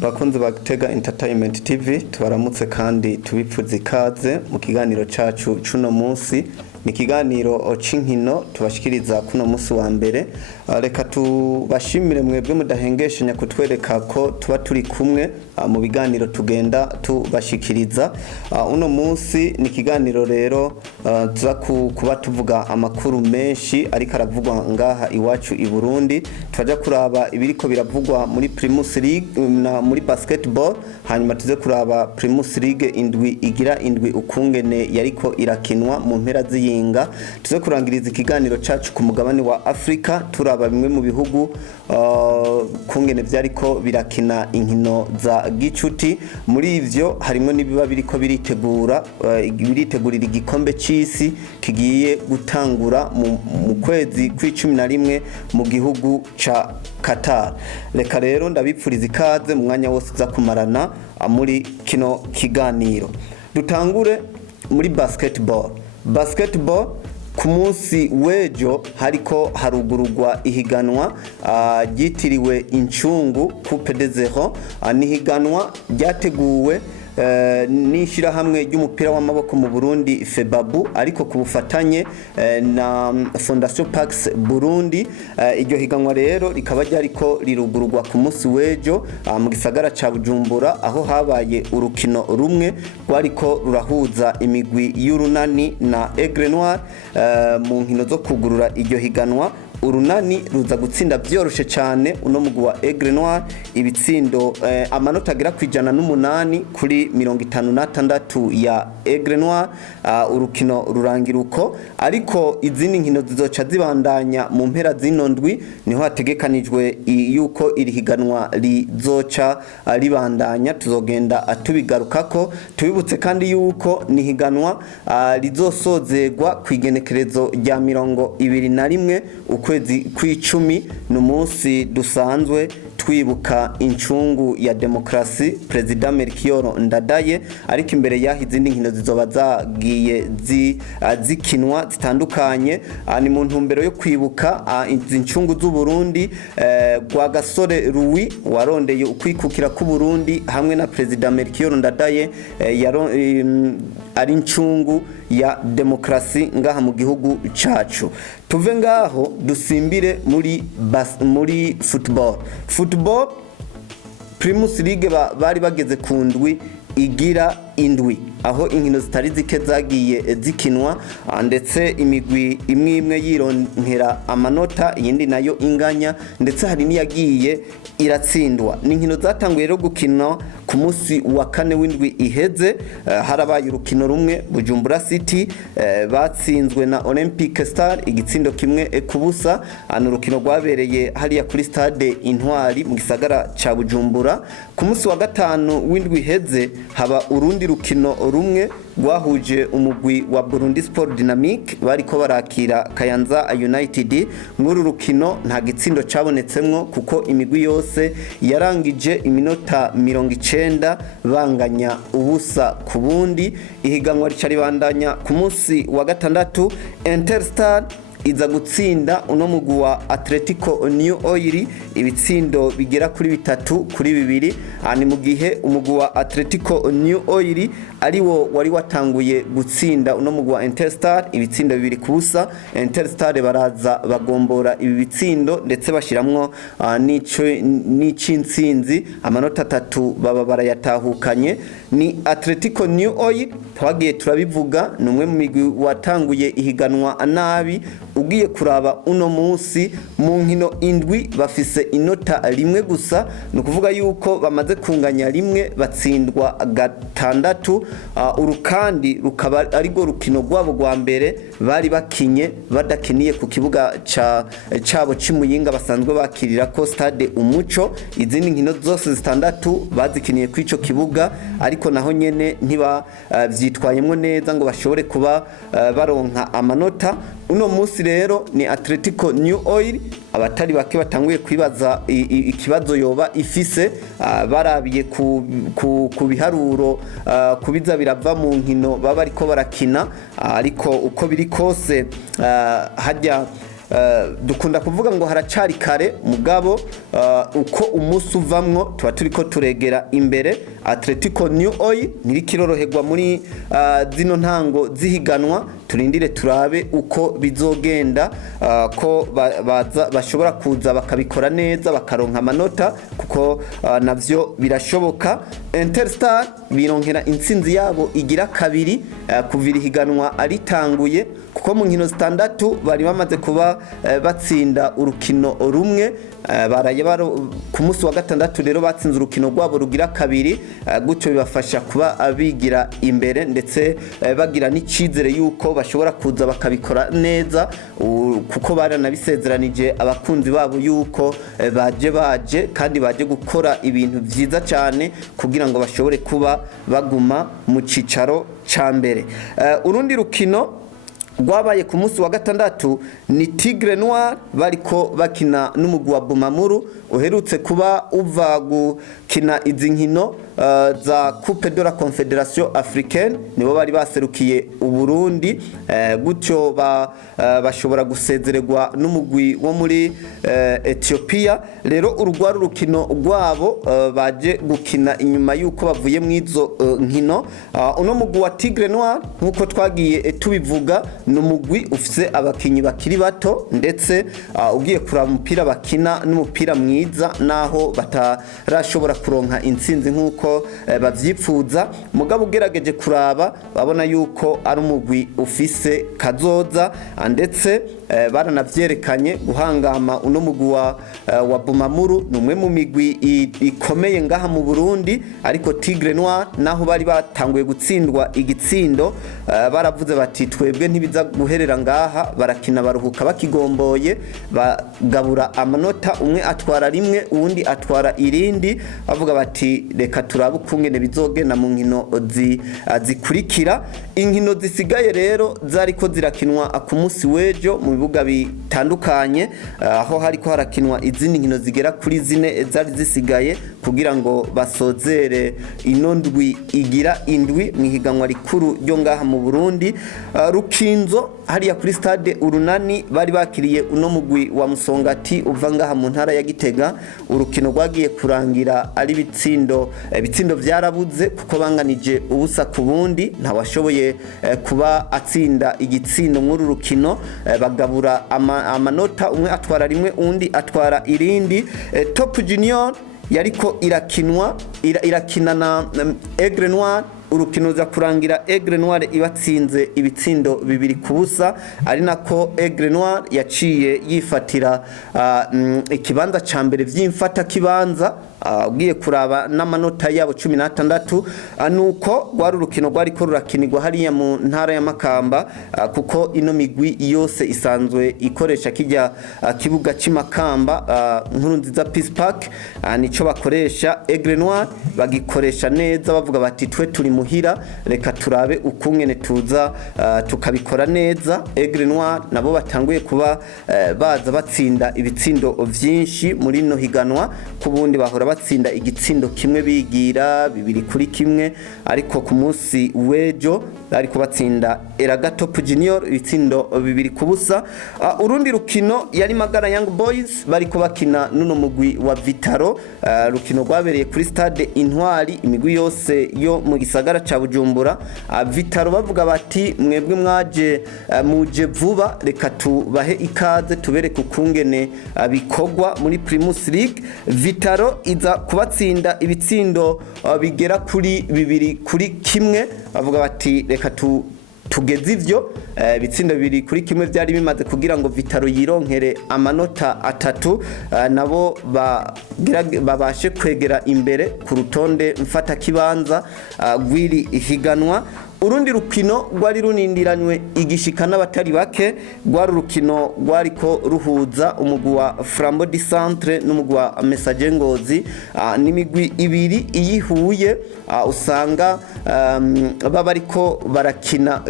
bakunze bagutega Entertainment TV tubaramutse kandi tubipfuza ikaze mu kiganiro cacu cuno munsi. Ni kiganiro cinkino tubashikiriza kuno munsi wa mbere. Reka tubashimire mwebwe mudahengeshanya kutwereka ko tuba turi kumwe mu biganiro tugenda tubashikiriza. Uno munsi ni kiganiro rero tuza kuba tuvuga amakuru menshi ariko aravugwa ngaha iwacu i Burundi. Twaja kuraba ibiriko biravugwa muri Primus League na muri basketball, hanyuma tuze kuraba Primus League indwi ukungene yariko irakinwa mu mpera z'iyinga. Tuze kurangiriza ikiganiro cacu ku mugabane wa Afrika turaba bimwe mu bihugu kungene vyariko birakina inkino za gicuti. Muri ivyo harimwo nibiba biriko biritegurira igikombe c'isi kigiye gutangura mu kwezi kw'icumi mu gihugu ca Qatar. Reka rero ndabipfuriza ikaze mu mwanya wose uza kumarana muri kino kiganiro. Dutangure muri basketball ku munsi wejo hariko harugurugwa ihiganwa ryitiriwe incungu Coupe des Zéros. Nihiganwa ryateguwe nishira hamwe ry'umupira w'amaboko mu Burundi Febabu ariko ku bufatanye na Fondation Pax Burundi. Iryo higanwa rero rikaba ryariko rirugurugwa ku munsi wejo mu gisagara ca Bujumbura, aho habaye urukino rumwe rwariko rurahuza imigwi y'Urunani na Aigle Noir. Mu nkino zo kugurura iryo higanwa Urunani ruza gutsinda byoroshe cyane uno mugwi wa Aigle Noir ibitsindo amanota agera ku 108 kuri 56 ya Aigle Noir. Urukino rurangira uko, ariko izindi nkino zizoca zibandanya mu mpera z'inondwi. Niho hategekanijwe yuko iri higanwa rizoca ribandanya, tuzogenda atubigarukako. Tubibutse kandi yuko ni higanwa rizosozegwa kwigenekerezo rya 21 ukwezi kw'icumi. N'umunsi dusanzwe twibuka incungu ya demokrasi President Melchior Ndadaye, ariko imbere yaho izindi nkino zizoba zagiye zikinwa zitandukanye. Ni mu ntumbero yo kwibuka izi ncungu z'u Burundi. Rwagasore Louis warondeye ukwikukira ku Burundi hamwe na President Melchior Ndadaye ari incungu ya demokrasi ngaha mu gihugu cacu. Tuve ngaho dusimbire muri football. Primus League bari bageze ku ndwi igira indwi, aho inkino zitari zike zagiye zikinwa, ndetse imigwi imwe yironkera amanota, iyindi nayo inganya, ndetse hari niyagiye iratsindwa. Ni inkino zatanguye rero gukina ku munsi wa kane w'indwi iheze. Harabaye urukino rumwe, Bujumbura City batsinzwe na Olympic Star igitsindo kimwe kubusa. Urukino rwabereye hariya kuri stade Intwari mu gisagara ca Bujumbura. Ku munsi wa gatanu w'indwi iheze haba urundi rukino rumwe rwahuje umugwi wa Burundi Sport Dynamique bariko barakira Kayanza United. Muri rukino nta gitsindo cabonetsemwo kuko imigwi yose yarangije iminota 90 banganya ubusa ku bundi. Ihiganwa rica ribandanya ku munsi wa gatandatu. Interstar iza gutsinda uno mugwi wa Atletico New Oil ibitsindo bigera kuri 3-2. Ni mu gihe umugwi wa Atletico New Oil ariwo wari watanguye gutsinda uno mugwi wa Interstar ibitsindo 2-0. Interstar baraza bagombora ibi bitsindo ndetse bashiramwo n'icintsinzi, amanota 3 baba barayatahukanye. Ni Atletico New Oil twagiye turabivuga, numwe mu migwi watanguye ihiganwa nabi. Ugiye kuraba uno munsi mu nkino indwi bafise inota rimwe gusa, no kuvuga yuko bamaze kunganya rimwe batsindwa 6. Urukandi rukaba arigo rukino rwabo rwa mbere bari bakinye badakiniye ku kibuga cabo c'Imuyinga basanzwe bakirira ko stade Umuco. Izindi nkino zose zitandatu bazikiniye ku ico kibuga, ariko naho nyene ntiba vyitwayemwo neza ngo bashobore kuba baronka amanota. Uno munsi rero ni Atletico New Oil abatari bake batanguye kwibaza ikibazo yoba ifise, barabiye ku biharuro kubiza birava mu nkino baba ariko barakina. Ariko uko biri kose hajya dukunda kuvuga ngo haracari kare mugabo uko umunsi uvamwo tuba turiko turegera imbere. Atletico New Oil ntirikiroroherwa muri zino ntango zihiganwa, turindire turabe uko bizogenda ko bashobora kuza bakabikora neza bakaronka amanota kuko navyo birashoboka. Interstar birongera intsinzi yabo igira kabiri kuva ihiganwa aritanguye kuko mu nkino zitandatu bari bamaze kuba batsinda urukino rumwe, baraye ku munsi wa gatandatu rero batsinze urukino rwabo rugira kabiri, gutyo bibafasha kuba bigira imbere ndetse bagira n'icizere yuko bashobora kuza bakabikora neza kuko baranabisezeranije abakunzi babo yuko baje kandi baje gukora ibintu vyiza cyane kugira ngo bashobore kuba baguma mu cicaro ca mbere. Urundi rukino rwabaye ku munsi wa gatandatu ni Tigre Noir bariko bakina n'umugwi wa Bumamuru uherutse kuba uva gukina izi nkino za Coupe de la Confédération Africaine, nibo bari baserukiye Uburundi, gutyo bashobora gusezererwa n'umugwi wo muri Ethiopia. Rero urugwaro rukino rwabo baje gukina inyuma yuko bavuye mwizo nkino. Uno mugwi wa Tigre Noir nkuko twagiye tubivuga n'umugwi ufise abakinyi bakiri bato ndetse ugiye kuraba umupira bakina n'umupira mwiza naho batarashobora kuronka intsinzi nkuko bavyipfuza, mugabo ugerageje kuraba babona yuko ari umugwi ufise kazoza ndetse baranavyerekanye guhangama. Uno mugwi wa Bumamuru numwe mu migwi ikomeye ngaha mu Burundi, ariko Tigre Noir naho bari batanguye gutsindwa igitsindo baravuze bati twebwe ntibiza guherera ngaha, barakina baruhuka bakigomboye bagabura amanota, umwe atwara rimwe uwundi atwara irindi, bavuga bati reka turabe ukungene bizogenda mu nkino zikurikira. Inkino zisigaye rero zariko zirakinwa ku munsi w'ejo mu bibuga bitandukanye, aho hariko harakinwa izindi nkino zigera kuri 4 zari zisigaye kugira ngo basozere inondwi igira indwi mu higanwa rikuru ryo ngaha mu Burundi. Rukinzo hariya kuri stade Urunani bari bakiriye uno mugwi wa Musongati uva ngaha mu ntara ya Gitega. Urukino rwagiye kurangira ari bitsindo vyarabuze kuko banganije ubusa ku bundi, nta washoboye kuba atsinda igitsindo muri rukino, bagabura amanota, umwe atwara rimwe undi atwara irindi. Top Junior yariko irakina na Aigle Noir, urukino za kurangira Aigle Noir ibatsinze ibitsindo 2-0, ari nako Aigle Noir yaciye yifatira ikibanza ca mbere vy'imfata kibanza ugiye kuraba n'amanota yabo 16. Nuko rwari urukino rwariko rurakinirwa hariya mu ntara ya Makamba kuko ino migwi yose isanzwe ikoresha kijya kibuga cy'Imakamba nkuru nziza Peace Park, nico bakoresha. Aigle Noir bagikoresha neza bavuga bati twe turi muhira, reka turabe ukungene tuza tukabikora neza. Aigle Noir nabo batanguye kuba baza batsinda ibitsindo vyinshi muri no higanwa, kubundi bahora batsinda igitsindo kimwe bigira 2-1, ariko ku munsi w'ejo ariko batsinda Eraga Top Junior ibitsindo 2-0. Urundi rukino yari Magara Young Boys bariko bakina nuno mugwi wa Vitaro, rukino rwabereye kuri stade Intwari, imigwi yose yo mu gisagara ca Bujumbura. Vitaro bavuga bati mwebwe mwaje muje vuba, reka tubahe ikaze tubereke ukungene bikogwa muri Primus League. Vitaro iza kubatsinda ibitsindo bigera kuri 2-1, bavuga bati reka tugeze ivyo bitsindo 2-1 byari bimaze kugira ngo Vitaro yironkere amanota 3, nabo babashe kwegera imbere ku rutonde mfata kibanza gwiri ihiganwa. Urundi rukino rwari runindiranywe igishika n'abatari bake, rwari rukino rwariko ruhuza umugwi wa Flambeau du Centre n'umugwi wa Messager Ngozi. N'imigwi ibiri iyihuye usanga baba ariko barakina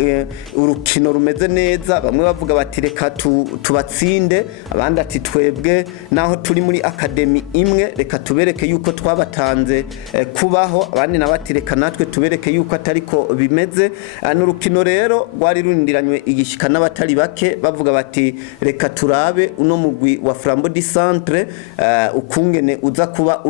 urukino rumeze neza, bamwe bavuga bati reka tubatsinde, abandi ati twebwe naho turi muri academy imwe reka tubereke yuko twabatanze kubaho, abandi nabati reka natwe tubereke yuko atariko bimeze. iheze n'urukino rero rwari rurindiranywe igishika n'abatari bake bavuga bati reka turabe uno mugwi wa Flambeau du Centre ukungene uza kuba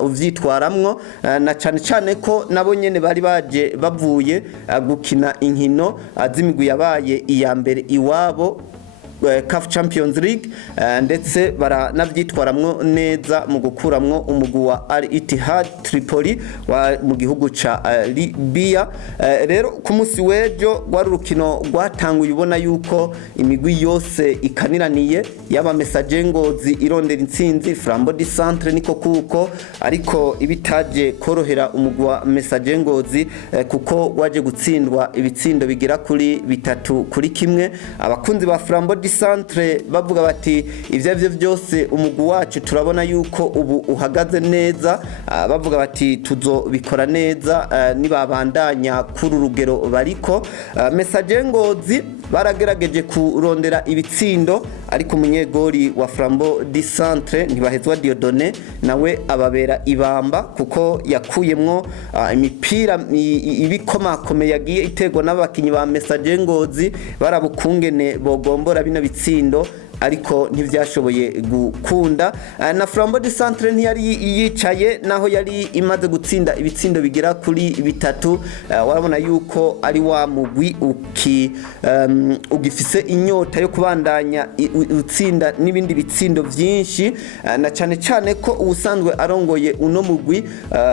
uvyitwaramwo na cane ko nabo nyene bari baje bavuye gukina inkino z'imigwi yabaye iya mbere iwabo CAF Champions League ndetse baranavyitwaramwo neza mu gukuramwo umugwi wa Al Ittihad Tripoli mu gihugu ca Libya. Rero ku munsi w'ejo rwari urukino rwatanguye ubona yuko imigwi yose ikaniraniye yaba Messager Ngozi irondera intsinzi Flambeau du Centre niko kuko ariko ibitaje korohera umugwi wa Messager Ngozi kuko waje gutsindwa ibitsindo bigira kuri 3-1. Abakunzi ba Flambeau du Centre bavuga bati ivyo byose umugwi wacu turabona yuko ubu uhagaze neza, bavuga bati tuzobikora neza nibabandanya kuri urugero bariko. Messager Ngozi baragerageje kurondera ibitsindo ariko umunyegori wa Flambeau du Centre ntibahezwa Dieudonné nawe ababera ibamba kuko yakuyemwo imipira ibikomakomeye yagiye itegwa n'abakinyi ba Messager Ngozi barabukungene bogombora bino bitsindo ariko ntivyashoboye gukunda. Na Flambeau du Centre ntiyari yicaye naho yari imaze gutsinda ibitsindo bigira kuri 3. Warabona yuko ari wa mugwi ugifise inyota yo kubandanya utsinda n'ibindi bitsindo vyinshi na cane ko ubusanzwe arongoye uno mugwi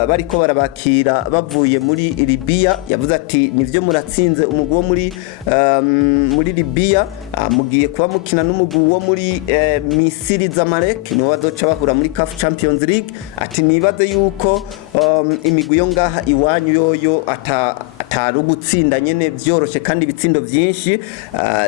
bariko barabakira bavuye muri Libya yavuze ati nivyo muratsinze umugwi wo muri Libya mugiye kuba mukina n'umugwi wo muri Misiri Zamalek niwe bazoca bahura muri CAF Champions League. Ati nibaze yuko imigwi yo ngaha iwanyu yoyo atarugutsinda nyene vyoroshe kandi ibitsindo vyinshi.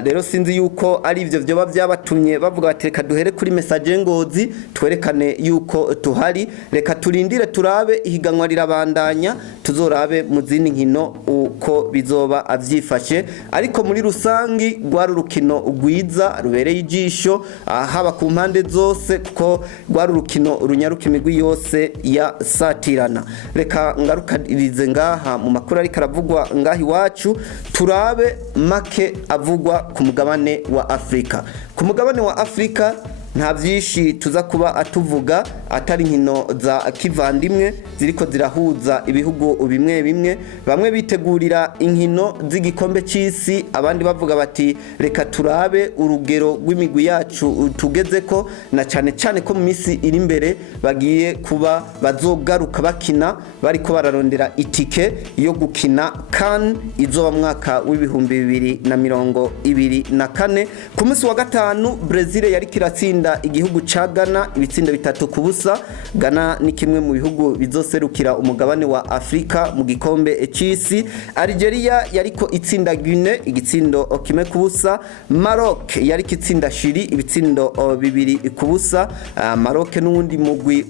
Rero sinzi yuko ari ivyo vyoba vyabatumye bavuga bati reka duhere kuri Messager Ngozi twerekane yuko tuhari, reka turindire turabe ihiganwa rirabandanya tuzorabe mu zindi nkino uko bizoba avyifashe. Ariko muri rusangi rwari urukino ugwiza rubereye ijisho haba ku mpande zose kuko rwari urukino runyaruka imigwi yose ya satirana. Reka ngarukirize ngaha mu makuru ariko aravugwa ngahi iwacu turabe make avugwa ku mugabane wa Afrika. Ku mugabane wa Afrika nta vyishi tuza kuba atuvuga atari nkino za kivandimwe ziriko zirahuza ibihugu bimwe bamwe bitegurira inkino z'igikombe c'isi abandi bavuga bati reka turabe urugero rw'imigwi yacu tugezeko na cane ko mu misi iri imbere bagiye kuba bazogaruka bakina bariko bararondera itike yo gukina CAN izoba mwaka w'ibihumbi 2024. Ku munsi wa gatanu Brazil yari kiratsinda igihugu ca Ghana ibitsindo 3-0. Ghana ni kimwe mu bihugu bizoserukira umugabane wa Afrika mu gikombe c'isi. Algeria yariko itsinda Guinea igitsindo 1-0. Maroc yari kitsinda Chili ibitsindo 2-0. Maroc n'undi mugwi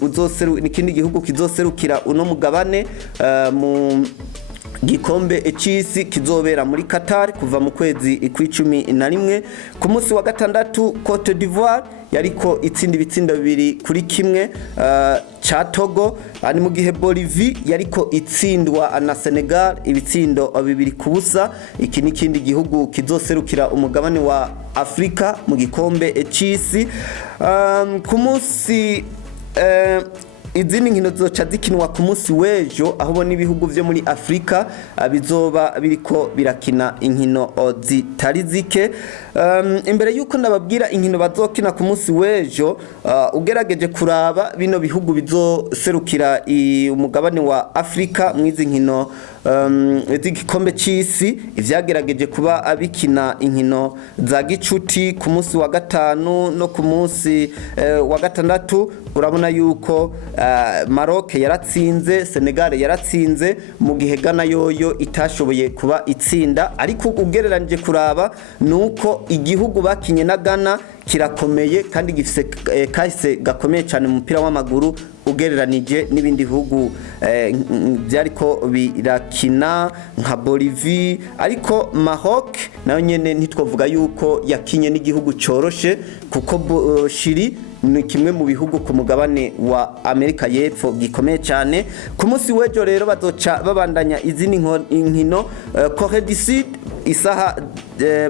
n'ikindi gihugu kizoserukira uno mugabane mu gikombe c'isi kizobera muri Qatar kuva mu kwezi kwa11. Ku munsi wa gatandatu Cote d'Ivoire yariko itsinda ibitsindo 2-1 cha Togo, ani mu gihe Bolivie yariko itsindwa na Senegal ibitsindo 2-0. Iki n'ikindi gihugu kizoserukira umugabane wa Afrika mu gikombe c'isi. Ku munsi izindi nkino zoca zikinwa ku munsi w'ejo aho bo n'ibihugu vyo muri Afrika bizoba biriko birakina inkino zitari zike. Imbere yuko ndababwira inkino bazokina ku munsi w'ejo ugerageje kuraba bino bihugu bizoserukira umugabane wa Afrika mwizi nkino z'igikombe c'isi ivyagerageje kuba abikina inkino za gicuti ku munsi wa gatanu no ku munsi wa gatandatu. Urabona yuko Maroc yaratsinze, Senegal yaratsinze mu gihe Ghana yoyo itashoboye kuba itsinda. Ariko ugereranije kuraba nuko igihugu bakinye na Ghana kirakomeye kandi gifise kahise gakomeye cyane mu mupira w'amaguru ugereranije n'ibindi bihugu byariko birakina nka Bolivie, ariko Maroc nayo nyene ntitwovuga yuko yakinye n'igihugu coroshe kuko Chili ni kimwe mu bihugu ku mugabane wa Amerika y'Epfo gikomeye cyane. Ku munsi w'ejo rero bazoca babandanya izindi inkino Corée du Sud isaha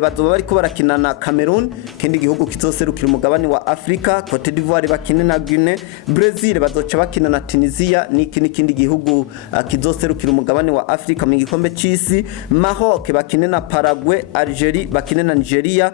bazoba bariko barakina na Cameroon, kindi gihugu kizoserukira umugabane wa Afrika. Cote d'Ivoire bakine na Guinea, Brazil bazoca bakina na Tunisia, n'ikindi gihugu kizoserukira umugabane wa Afrika mu gikombe c'isi. Maroc bakine na Paraguay, Algeria bakine na Nigeria.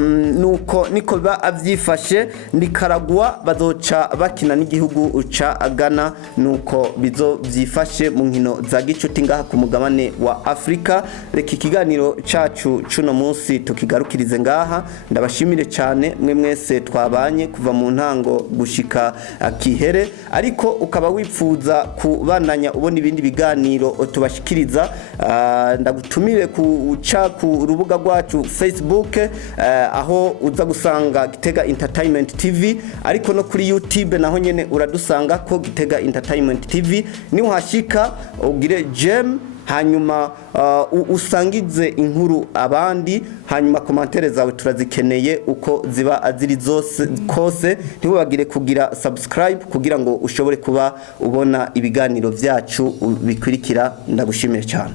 Nuko niko ba avyifashe. Nicaragua bazoca bakina n'igihugu ca Ghana, nuko bizo vyifashe mu nkino za gicuti ngaha ku mugabane wa Afrika. Reka ikiganiro cacu cuno munsi tukigarukirize ngaha. Ndabashimire cyane mwe mwese twabanye kuva mu ntango gushika kihere, ariko ukaba wipfuza kubandanya ubona ibindi biganiro tubashikiriza, ndagutumire kuca ku rubuga rwacu Facebook, aho uza gusanga Gitega Entertainment TV, ariko no kuri YouTube naho nyene uradusanga ko Gitega Entertainment TV. ni uhashika ugire gem, hanyuma usangize inkuru abandi, hanyuma komantere zawe turazikeneye uko ziba aziri zose kose. Ntibagire kugira subscribe kugira ngo ushobore kuba ubona ibiganiro byacu bikurikira. Ndagushimire cyane.